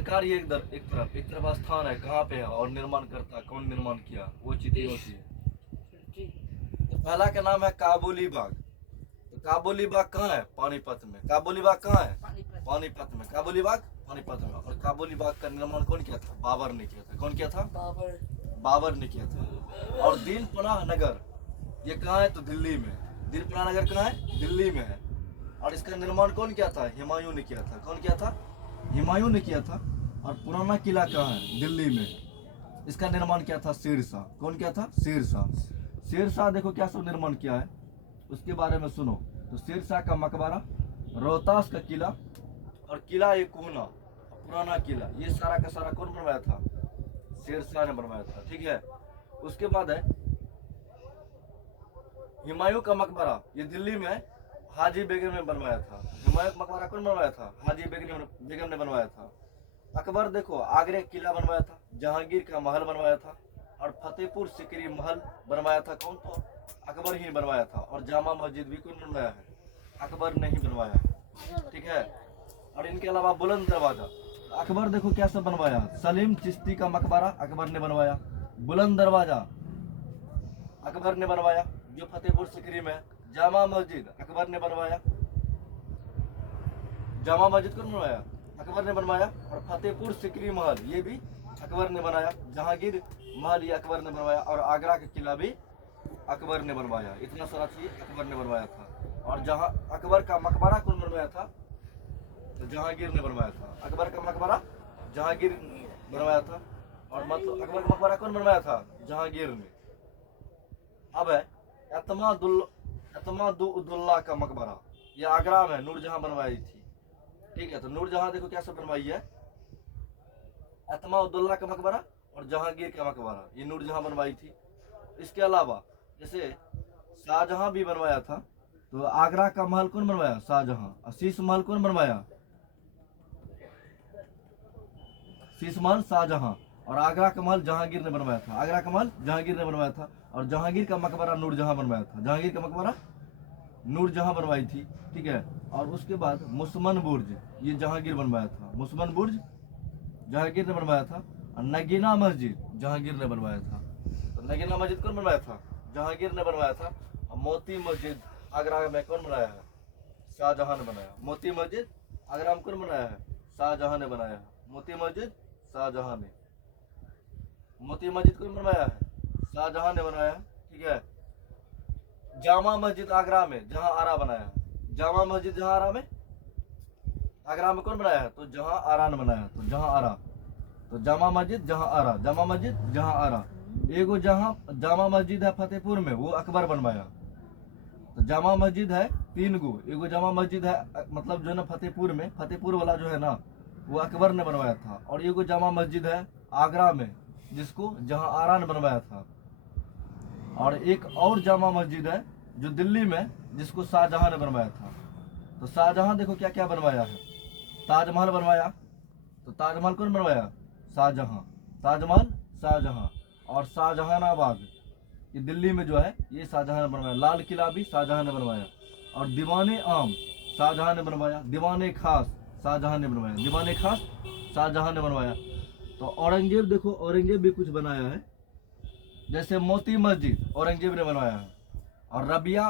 कार्य एक तरफ स्थान है, कहाँ पे है और निर्माण करता है, कौन निर्माण किया, वो चीज तीनों चीज। तो पहला का नाम है काबुली बाग। तो काबुली बाग कहाँ है? पानीपत में। काबुली बाग कहाँ है? पानीपत में। काबुली बाग पानीपत में। और काबुली बाग का निर्माण कौन किया था? बाबर ने किया था। कौन किया था? बाबर ने किया था। और दीन पनाह नगर ये कहाँ है? तो दिल्ली में। दीन पनाह नगर कहाँ है? दिल्ली में है। और इसका निर्माण कौन किया था? हुमायूं ने किया था। कौन किया था? हुमायूं ने किया था। और पुराना किला कहाँ है? दिल्ली में। इसका निर्माण किया था शेरशाह। कौन किया था? शेरशाह। शेरशाह देखो क्या सब निर्माण किया है, उसके बारे में सुनो। तो शेरशाह का मकबरा, रोहतास का किला, और किला एक कोना, पुराना किला, ये सारा का सारा कौन बनवाया था? शेरशाह ने बनवाया था। ठीक है। उसके बाद है हुमायूं का मकबरा, ये दिल्ली में हाजी बेगम ने बनवाया था। हुमायूं का मकबरा कौन बनवाया था? हाजी बेगम ने बनवाया था। अकबर देखो आगरे किला बनवाया था, जहांगीर का महल बनवाया था, और फतेहपुर सिकरी महल बनवाया था। कौन? तो अकबर ही बनवाया था। और जामा मस्जिद भी कौन बनवाया है? अकबर ने ही बनवाया है। ठीक है। और इनके अलावा बुलंद दरवाजा, अकबर देखो क्या सब बनवाया। सलीम चिश्ती का मकबरा अकबर ने बनवाया। बुलंद दरवाजा अकबर ने बनवाया जो फतेहपुर सिकरी में। जामा मस्जिद अकबर ने बनवाया। जामा मस्जिद कौन बनवाया? अकबर ने बनवाया। और फतेहपुर सिकरी महल ये भी अकबर ने बनाया। जहांगीर महल ये अकबर ने बनवाया। और आगरा का किला भी अकबर ने बनवाया। इतना सारा चीज अकबर ने बनवाया था। और जहां अकबर का मकबरा कौन बनवाया था? तो जहांगीर ने बनवाया था। अकबर का मकबरा जहांगीर बनवाया था। और मतलब अकबर का मकबरा कौन बनवाया था? जहांगीर ने। अब है एतमादुद्दौला का मकबरा, ये आगरा में नूरजहां बनवाई थी। ठीक है। तो नूरजहां देखो क्या सब बनवाई है, एतमादुद्दौला का मकबरा और जहांगीर का मकबरा, ये नूरजहां बनवाई थी। इसके अलावा जैसे शाहजहां भी बनवाया था। तो आगरा का महल कौन बनवाया? शाहजहां। और शीश महल कौन बनवाया? शीश महल शाहजहां। और आगरा का महल जहांगीर ने बनवाया था। आगरा का महल जहांगीर ने बनवाया था। और जहांगीर का मकबरा नूरजहां बनवाया था। जहांगीर का मकबरा नूरजहां बनवाई थी। ठीक है। और उसके बाद मुसमन बुर्ज, ये जहांगीर बनवाया था। मुसमन बुर्ज जहांगीर ने बनवाया था। और नगीना मस्जिद जहांगीर ने बनवाया था। तो नगीना मस्जिद कौन बनवाया था? जहांगीर ने बनवाया था। और मोती मस्जिद आगरा में कौन बनाया है? शाहजहां ने बनाया। मोती मस्जिद आगरा में कौन बनाया है? शाहजहां ने बनाया है। मोती मस्जिद शाहजहां ने। मोती मस्जिद कौन बनवाया है? शाहजहां ने बनाया है। ठीक है। जामा मस्जिद आगरा में जहां आरा बनाया है। जामा मस्जिद जहां आरा में, आगरा में कौन बनाया है? तो जहां आरा ने बनाया है। तो जहां आरा, तो जामा मस्जिद जहां आरा, जामा मस्जिद जहां आरा। एगो जहां जामा मस्जिद है फतेहपुर में, वो अकबर बनवाया। तो जामा मस्जिद है 3 गो। एगो जामा मस्जिद है मतलब जो है ना फतेहपुर में, फतेहपुर वाला जो है ना, वो अकबर ने बनवाया था। और एगो जामा मस्जिद है आगरा में, जिसको जहां आरा ने बनवाया था। और एक और जामा मस्जिद है जो दिल्ली में, जिसको शाहजहां ने बनवाया था। तो शाहजहां देखो क्या क्या बनवाया है। ताजमहल बनवाया। तो ताजमहल कौन बनवाया? शाहजहां। ताजमहल शाहजहां। और शाहजहानाबाद ये दिल्ली में जो है, ये शाहजहां ने बनवाया। लाल किला भी शाहजहां ने बनवाया। और दीवाने आम शाहजहां ने बनवाया। दीवाने खास शाहजहां ने बनवाया। दीवाने खास शाहजहां ने बनवाया। तो औरंगजेब देखो, औरंगजेब भी कुछ बनाया है। जैसे मोती मस्जिद औरंगजेब ने बनवाया है। और रबिया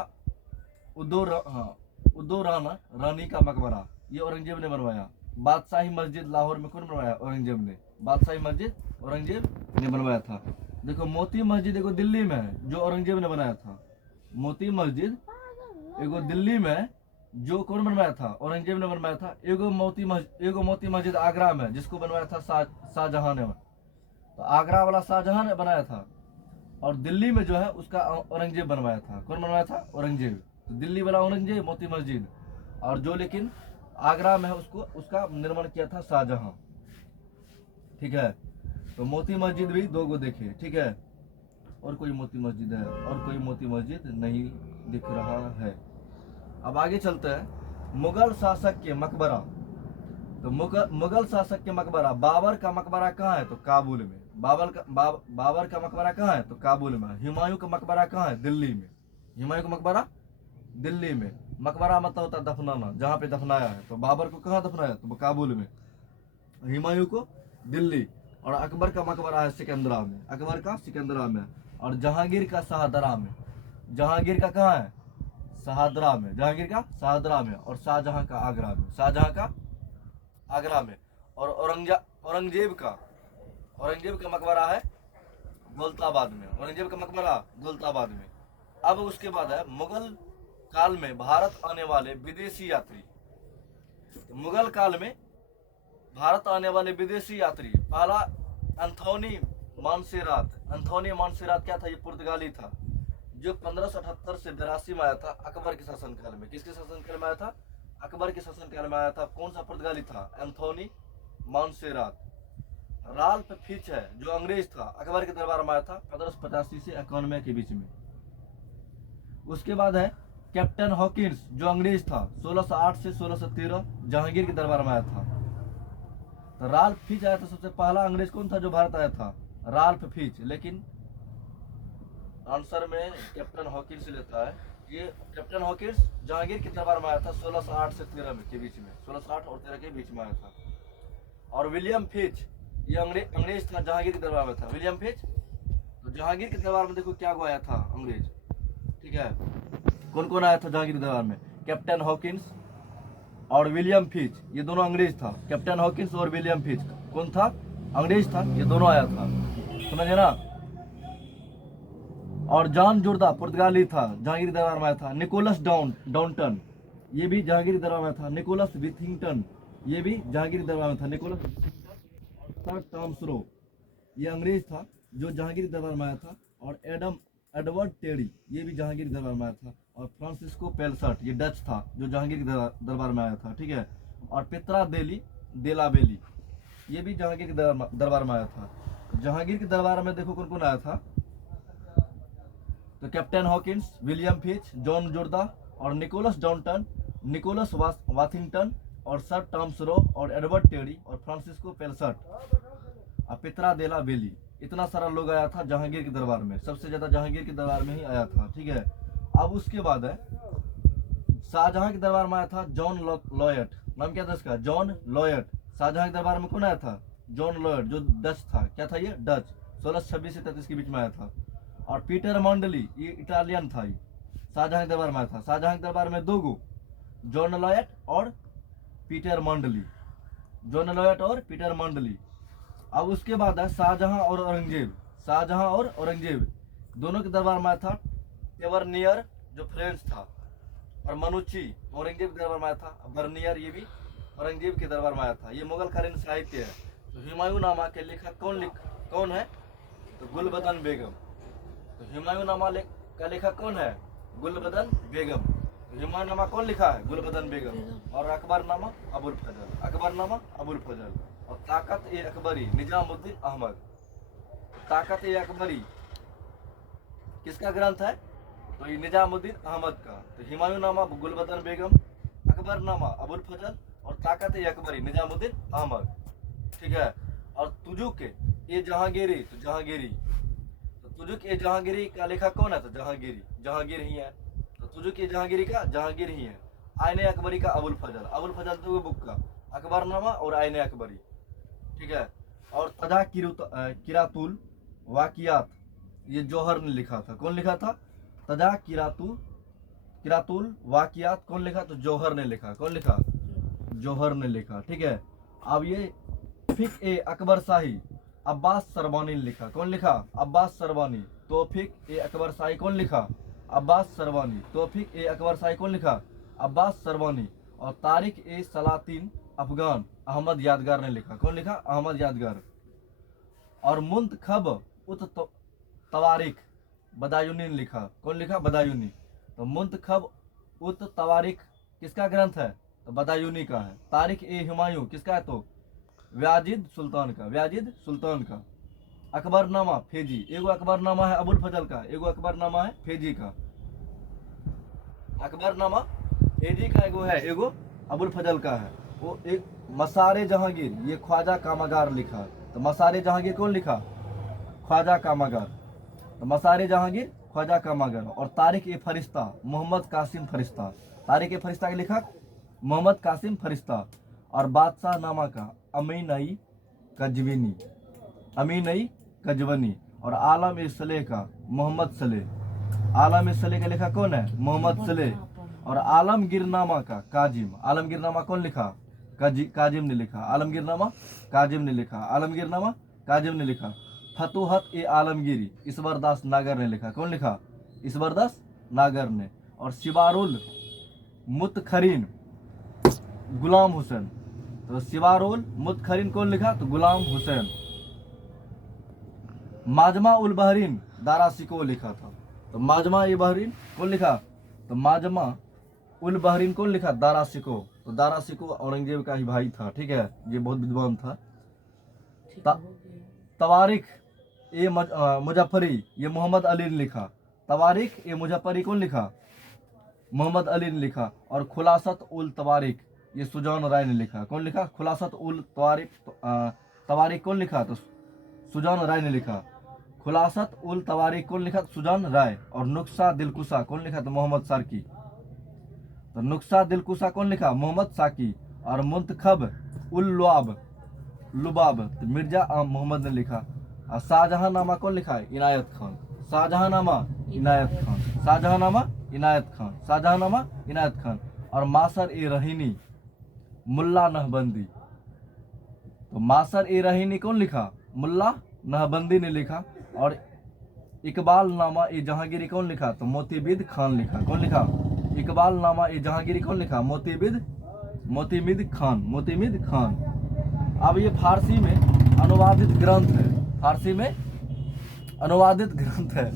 उद्दौराना रानी का मकबरा, ये औरंगजेब ने बनवाया। बादशाही मस्जिद लाहौर में कौन बनवाया? औरंगजेब ने। बादशाही मस्जिद औरंगजेब ने बनवाया था। देखो मोती मस्जिद एगो दिल्ली में है जो औरंगजेब ने बनाया था। मोती मस्जिद एगो दिल्ली में जो कौन बनवाया था? औरंगजेब ने बनवाया था। एगो मोती मस्जिद आगरा में, जिसको बनवाया था शाहजहां ने। तो आगरा वाला शाहजहां ने बनाया था। और दिल्ली में जो है उसका औरंगजेब बनवाया था। कौन बनवाया था? औरंगजेब। तो दिल्ली वाला औरंगजेब मोती मस्जिद, और जो लेकिन आगरा में है उसको उसका निर्माण किया था शाहजहां। ठीक है। तो मोती मस्जिद भी 2 गो देखे। ठीक है। और कोई मोती मस्जिद है? और कोई मोती मस्जिद नहीं दिख रहा है। अब आगे चलते हैं। मुगल शासक के मकबरा। तो मुगल शासक के मकबरा, बाबर का मकबरा कहाँ है? तो काबुल में। बाबर का मकबरा कहाँ है? तो काबुल में। हुमायूं का मकबरा कहाँ है? दिल्ली में। हुमायूं का मकबरा दिल्ली में। मकबरा मतलब होता है दफनाना, जहाँ पे दफनाया है। तो बाबर को कहाँ दफनाया? तो काबुल में। हुमायूं को दिल्ली, और अकबर का मकबरा है सिकंदरा में, अकबर का सिकंदरा में, और जहांगीर का शाहदरा में। जहांगीर का कहाँ है? शाहदरा में, जहांगीर का शाहदरा में, और शाहजहां का आगरा में, शाहजहां का आगरा में। और औरंगजेब का मकबरा है दौलताबाद में, औरंगजेब का मकबरा दौलताबाद में। अब उसके बाद है मुगल काल में भारत आने वाले विदेशी यात्री। मुगल काल में भारत आने वाले विदेशी यात्री, पहला एंथोनी मॉन्सेरात। एंथोनी मॉन्सेरात क्या था? ये पुर्तगाली था, जो 1578 से 82 में आया था अकबर के शासनकाल में। किसके शासनकाल में आया था? अकबर के शासनकाल में आया था। कौन सा पुर्तगाली था? एंथोनी मॉन्सेरात। राल्फ फिच है, जो अंग्रेज था, अकबर के दरबार में आया था 1585 से 91 के बीच में। उसके बाद है कैप्टन हॉकिंस, जो अंग्रेज था, 1608 से 1613 जहांगीर के दरबार में आया था। तो राल्फ फिच आया था। सबसे पहला अंग्रेज कौन था जो भारत आया था? Ralph Fitch. लेकिन आंसर में कैप्टन हॉकिंस लेता है। ये कैप्टन हॉकिंस जहांगीर के दरबार में आया था 1608 से 13 के बीच में, 1608 और 13 के बीच में आया था। और विलियम फिच, ये अंग्रेज था, जहांगीर के दरबार में था, विलियम फिच। तो जहांगीर के दरबार में देखो क्या आया था अंग्रेज, ठीक है। कौन कौन आया था जहांगीर के दरबार में? कैप्टन हॉकिंस और विलियम फिच, ये दोनों अंग्रेज था। कैप्टन हॉकिंस और विलियम फिच कौन था? अंग्रेज था, ये दोनों आया था, समझे ना। और जॉन जोर्दा पुर्तगाली था, जहांगीर के दरबार में आया था। निकोलस डाउनटन, ये भी जहांगीर के दरबार में था। निकोलस विथिंगटन, ये भी जहांगीर के दरबार में था। निकोलस सर टॉमस रो, ये अंग्रेज था जो जहांगीर के दरबार में आया था। और एडवर्ड टेरी, ये भी जहांगीर के दरबार में आया था। और फ्रांसिस्को पेलसट, ये डच था जो जहांगीर के दरबार में आया था, ठीक है। और पित्रा देला बेली, ये भी जहांगीर के दरबार में आया था। जहांगीर के दरबार में देखो कौन कौन आया था। तो captain Hawkins, William Fitch, John Jourdain और निकोलस डाउनटन, निकोलस वाथिंगटन और सर टॉमस रो और एडवर्ड टेरी और फ्रांसिस्को पेलसट और पित्रा देला बेली। इतना सारा लोग आया था जहांगीर के दरबार में। सबसे ज्यादा जहांगीर के दरबार में ही आया था, ठीक है। अब उसके बाद है शाहजहां के दरबार में आया था जॉन लॉयड। नाम क्या था इसका? John Lloyd. शाहजहां के दरबार में कौन आया था? जॉन लॉयड, जो डच था। क्या था ये? डच। 1626 से 33 के बीच में आया था। और पीटर मंडली, ये इटालियन था, ये शाहजहां के दरबार में आया था। शाहजहां के दरबार में दो गो, जॉन लॉयड और पीटर मंडली, जॉन लॉयड और पीटर मंडली। अब उसके बाद है शाहजहां और औरंगजेब। शाहजहां और औरंगजेब दोनों के दरबार में आया था टेवरनियर, जो फ्रेंच था, और मनुची औरंगजेब के दरबार में आया था। बर्नियर, ये भी औरंगजेब के दरबार में आया था। ये मुगल कालीन साहित्य है। तो हुमायूं नामा के लेखक कौन है? तो गुलबदन बेगम। तो हुमायूं नामा का लेखक कौन है? गुलबदन बेगम। तो हुमायूं नामा कौन लिखा है? गुलबदन बेगम। और अकबरनामा अबुल फजल, अकबरनामा अबुल फजल। और ताकत ए अकबरी निजामुद्दीन अहमद। ताकत ए अकबरी किसका ग्रंथ है? तो ये निजामुद्दीन अहमद का। तो हुमायूं नामा गुलबदन बेगम, अकबरनामा अबुल फजल और ताकत ए अकबरी निजामुद्दीन अहमद, ठीक है। और तुजुक ए जहांगीरी, तो जहांगीरी, तो तुजुक ए जहांगीरी का लेखक कौन है? तो जहांगीर ही है। तो तुजुक ए जहांगीरी का जहांगीर ही है। आईने अकबरी का अबुल फजल। अबुल फजल तो बुक का अकबरनामा और आईने अकबरी, ठीक है। और तजा किरातुल वाकियात, ये जौहर ने लिखा था। कौन लिखा था? तजा किरातुल वाकियात कौन लिखा? तो जौहर ने लिखा। कौन लिखा? जौहर ने लिखा, ठीक है। अब ये फिक ए अकबर शाही अब्बास सरवानी ने लिखा। कौन लिखा? अब्बास सरवानी। तौफीक ए अकबर शाही कौन लिखा? अब्बास सरवानी। तौफीक ए अकबर शाही कौन लिखा? अब्बास सरवानी। और तारिक ए सलातीन अफगान अहमद यादगार ने लिखा। कौन लिखा? अहमद यादगार। और मुंतखब उत तवारिख बदायूनी ने लिखा। कौन लिखा? बदायूनी। तो मुंतखब उत तवारिख किसका ग्रंथ है? तो बदायूनी का है। तारिख ए हुमायूं किसका है? तो व्याजिद सुल्तान का, व्याजिद सुल्तान का। अकबरनामा फेजी, एगो अकबरनामा है अबुल फजल का, एगो अकबरनामा है फेजी का। अकबरनामा फेजी का एगो है, एगो अबुल फजल का है। वो एक मसारे जहांगीर, ये ख्वाजा कामागार लिखा। तो मसारे जहांगीर कौन लिखा? ख्वाजा कामागार। तो मसारे जहांगीर ख्वाजा कामागार। और तारिक ए फरिश्ता मोहम्मद कासिम फरिश्ता। तारिक ए फरिश्ता के लेखक मोहम्मद कासिम फरिश्ता। और बादशाह नामा का अमीन-ई कजवीनी, अमीन-ई कजवनी, और आलम सलेह का मोहम्मद सलेह। आलम सलेह का लिखा कौन है? मोहम्मद सलेह। और आलमगीरनामा का काजिम, आलमगीरनामा कौन लिखा? काजिम ने लिखा। आलमगीरनामा काजिम ने लिखा। आलमगीरनामा काजिम ने लिखा। फतुहत ए आलमगीरी ईश्वरदास नागर ने लिखा। कौन लिखा? ईश्वरदास नागर ने। और शिवारुल मुतखरीन गुलाम हुसैन, तो शिवारुल मुतखरीन कौन लिखा? तो गुलाम हुसैन। माजमा उल बहरीन दारासिको लिखा था। तो माजमा ए बहरीन कौन लिखा? तो माजमा उल बहरीन कौन लिखा? दारासिको। तो दारासिको औरंगजेब का ही भाई था, ठीक है, ये बहुत विद्वान था। तवारिख ए मुजफ्फरी ये मोहम्मद अली ने लिखा। तवारिख ए मुजफ्फरी कौन लिखा? मोहम्मद अली ने लिखा। और खुलासत उल तवारिख ये सुजान राय ने लिखा। कौन लिखा? खुलासत उल तवारिख कौन लिखा? तो सुजान राय ने लिखा। खुलासत उल तवारिख कौन लिखा? सुजान राय। और नुक्सा दिलकुशा कौन लिखा? तो मोहम्मद साकी। तो नुक्सा दिलकुशा कौन लिखा? मोहम्मद साकी। और मुंतखब उल लुबाब तो मिर्जा मोहम्मद ने लिखा। और शाहजहांनामा कौन लिखा है? इनायत खान। शाहजहांनामा इनायत खान। शाहजहांनामा इनायत खान। शाहजहांनामा इनायत खान। और मासर ए रहीनी मुल्ला नहबंदी, तो मासर ए रहीनी कौन लिखा? मुल्ला नहबंदी ने लिखा। और इकबाल नामा ए जहांगीरी कौन लिखा? तो मोतीबिद खान लिखा। कौन लिखा? इकबाल नामा ए जहांगीरी कौन लिखा? मोतीबिद खान। अब ये फारसी में अनुवादित ग्रंथ है, फारसी में अनुवादित ग्रंथ है।